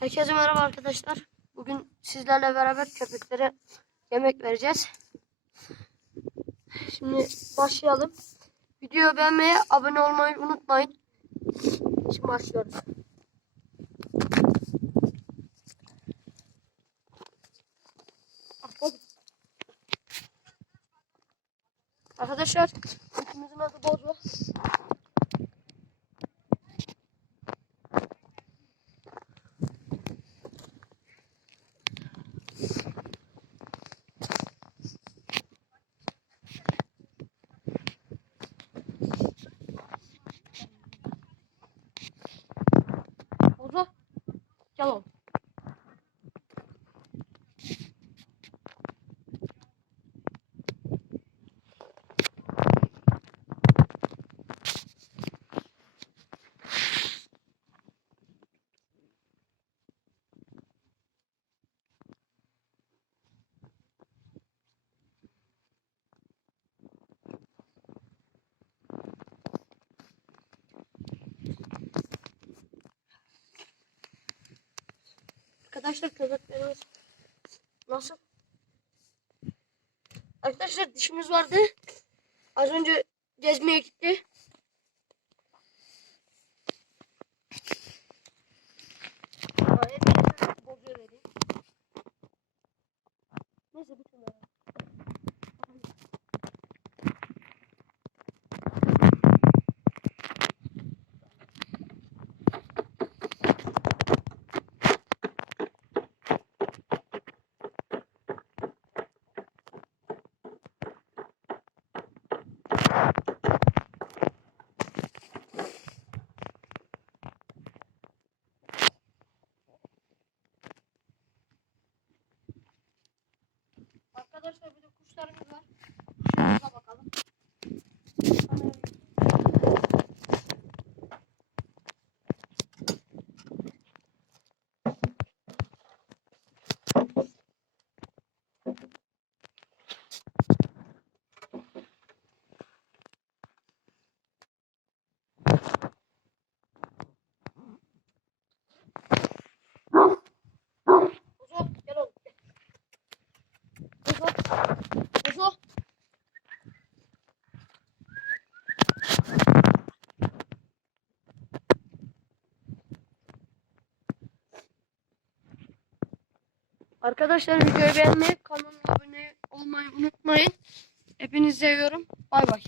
Herkese merhaba arkadaşlar. Bugün sizlerle beraber köpeklere yemek vereceğiz. Şimdi başlayalım. Videoyu beğenmeyi, abone olmayı unutmayın. Şimdi başlıyoruz. Arkadaşlar ikimizin adı. Bozo. Hello. Arkadaşlar köpeklerimiz nasıl? Arkadaşlar dişimiz vardı. Az önce gezmeye gitti. Neyse bir de kuşlarımız var. Arkadaşlar videoyu beğenmeyi, kanalıma abone olmayı unutmayın. Hepinizi seviyorum. Bay bay.